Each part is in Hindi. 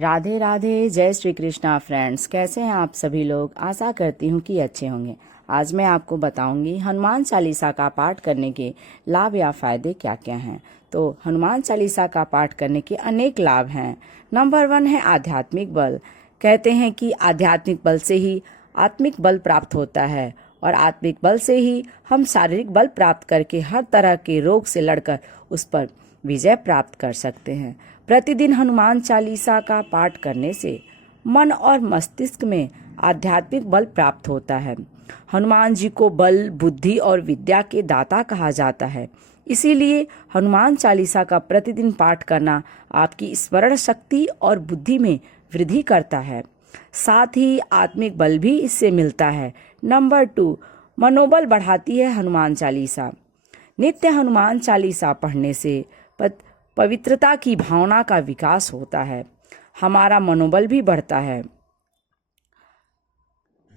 राधे राधे, जय श्री कृष्णा फ्रेंड्स। कैसे हैं आप सभी लोग? आशा करती हूँ कि अच्छे होंगे। आज मैं आपको बताऊंगी हनुमान चालीसा का पाठ करने के लाभ या फायदे क्या क्या हैं। तो हनुमान चालीसा का पाठ करने के अनेक लाभ हैं। नंबर 1 है आध्यात्मिक बल। कहते हैं कि आध्यात्मिक बल से ही आत्मिक बल प्राप्त होता है और आत्मिक बल से ही हम शारीरिक बल प्राप्त करके हर तरह के रोग से लड़कर उस पर विजय प्राप्त कर सकते हैं। प्रतिदिन हनुमान चालीसा का पाठ करने से मन और मस्तिष्क में आध्यात्मिक बल प्राप्त होता है। हनुमान जी को बल, बुद्धि और विद्या के दाता कहा जाता है। इसीलिए हनुमान चालीसा का प्रतिदिन पाठ करना आपकी स्मरण शक्ति और बुद्धि में वृद्धि करता है। साथ ही आत्मिक बल भी इससे मिलता है। नंबर 2, मनोबल बढ़ाती है हनुमान चालीसा। नित्य हनुमान चालीसा पढ़ने से पवित्रता की भावना का विकास होता है। हमारा मनोबल भी बढ़ता है।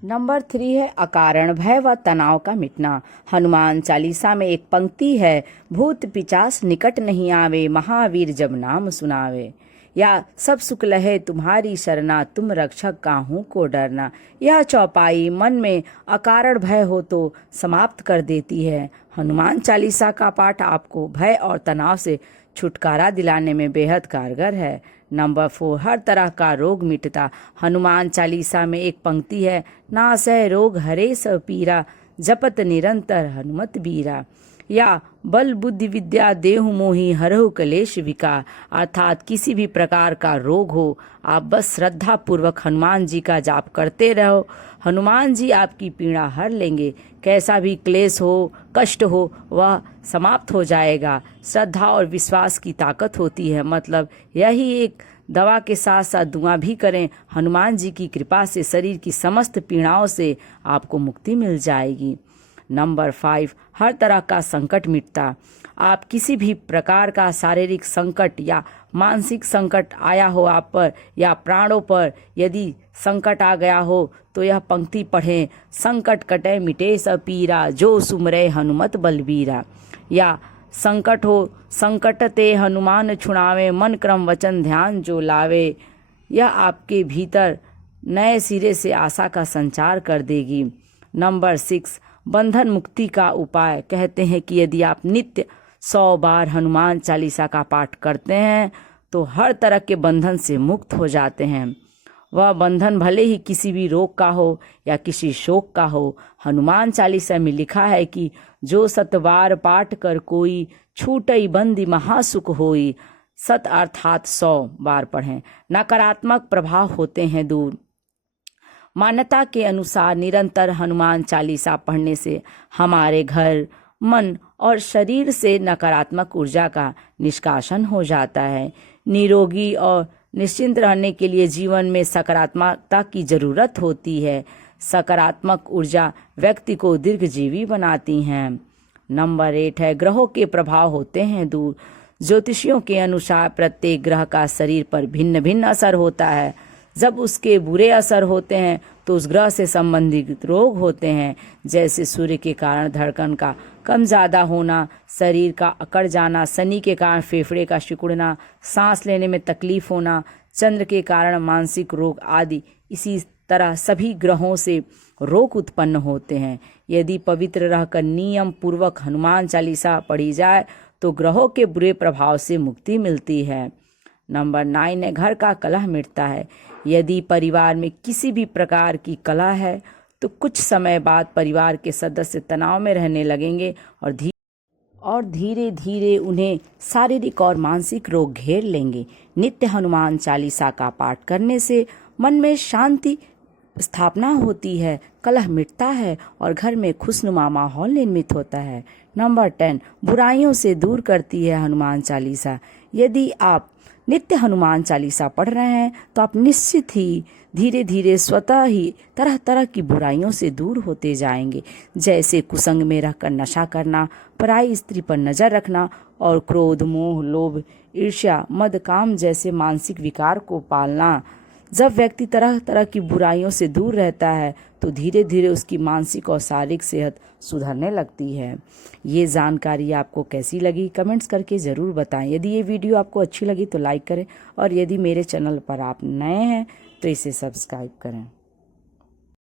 नंबर 3 है अकारण भय व तनाव का मिटना। हनुमान चालीसा में एक पंक्ति है, भूत पिचास निकट नहीं आवे, महावीर जब नाम सुनावे। या सब सुख लहे तुम्हारी शरणा, तुम रक्षक काहू को डरना। यह चौपाई मन में अकारण भय हो तो समाप्त कर देती है। हनुमान चालीसा का पाठ आपको भय और तनाव से छुटकारा दिलाने में बेहद कारगर है। नंबर 4, हर तरह का रोग मिटता। हनुमान चालीसा में एक पंक्ति है, नासै रोग हरे सब पीरा, जपत निरंतर हनुमत बीरा। या बल बुद्धि विद्या देहु मोहि, हरहु कलेश विकार। अर्थात किसी भी प्रकार का रोग हो, आप बस श्रद्धा पूर्वक हनुमान जी का जाप करते रहो, हनुमान जी आपकी पीड़ा हर लेंगे। कैसा भी क्लेश हो, कष्ट हो, वह समाप्त हो जाएगा। श्रद्धा और विश्वास की ताकत होती है। मतलब यही एक दवा के साथ साथ दुआ भी करें। हनुमान जी की कृपा से शरीर की समस्त पीड़ाओं से आपको मुक्ति मिल जाएगी। नंबर 5, हर तरह का संकट मिटता। आप किसी भी प्रकार का शारीरिक संकट या मानसिक संकट आया हो आप पर या प्राणों पर, यदि संकट आ गया हो तो यह पंक्ति पढ़ें, संकट कटे मिटे सब पीरा, जो सुमरे हनुमत बलबीरा। या संकट हो संकट ते हनुमान छुड़ावे, मन क्रम वचन ध्यान जो लावे। यह आपके भीतर नए सिरे से आशा का संचार कर देगी। नंबर 6, बंधन मुक्ति का उपाय। कहते हैं कि यदि आप नित्य 100 बार हनुमान चालीसा का पाठ करते हैं तो हर तरह के बंधन से मुक्त हो जाते हैं। वह बंधन भले ही किसी भी रोग का हो या किसी शोक का हो। हनुमान चालीसा में लिखा है कि जो 100 बार पाठ कर कोई, छूटई बंदी महासुख होई। 100 अर्थात 100 बार पढ़ें। नकारात्मक प्रभाव होते हैं दूर। मान्यता के अनुसार निरंतर हनुमान चालीसा पढ़ने से हमारे घर, मन और शरीर से नकारात्मक ऊर्जा का निष्कासन हो जाता है। निरोगी और निश्चिंत रहने के लिए जीवन में सकारात्मकता की जरूरत होती है। सकारात्मक ऊर्जा व्यक्ति को दीर्घजीवी बनाती हैं। नंबर 8 है ग्रहों के प्रभाव होते हैं दूर। ज्योतिषियों के अनुसार प्रत्येक ग्रह का शरीर पर भिन्न भिन्न असर होता है। जब उसके बुरे असर होते हैं तो उस ग्रह से संबंधित रोग होते हैं, जैसे सूर्य के कारण धड़कन का कम ज़्यादा होना, शरीर का अकड़ जाना, शनि के कारण फेफड़े का सिकुड़ना, सांस लेने में तकलीफ होना, चंद्र के कारण मानसिक रोग आदि। इसी तरह सभी ग्रहों से रोग उत्पन्न होते हैं। यदि पवित्र रहकर नियम पूर्वक हनुमान चालीसा पढ़ी जाए तो ग्रहों के बुरे प्रभाव से मुक्ति मिलती है। नंबर 9 है घर का कलह मिटता है। यदि परिवार में किसी भी प्रकार की कलह है तो कुछ समय बाद परिवार के सदस्य तनाव में रहने लगेंगे और धीरे धीरे उन्हें शारीरिक और मानसिक रोग घेर लेंगे। नित्य हनुमान चालीसा का पाठ करने से मन में शांति स्थापना होती है, कलह मिटता है और घर में खुशनुमा माहौल निर्मित होता है। नंबर 10, बुराइयों से दूर करती है हनुमान चालीसा। यदि आप नित्य हनुमान चालीसा पढ़ रहे हैं तो आप निश्चित ही धीरे धीरे स्वतः ही तरह तरह की बुराइयों से दूर होते जाएंगे, जैसे कुसंग में रहकर नशा करना, पराई स्त्री पर नजर रखना और क्रोध, मोह, लोभ, ईर्ष्या, मद, काम जैसे मानसिक विकार को पालना। जब व्यक्ति तरह तरह की बुराइयों से दूर रहता है तो धीरे धीरे उसकी मानसिक और शारीरिक सेहत सुधरने लगती है। ये जानकारी आपको कैसी लगी कमेंट्स करके ज़रूर बताएं। यदि ये वीडियो आपको अच्छी लगी तो लाइक करें और यदि मेरे चैनल पर आप नए हैं तो इसे सब्सक्राइब करें।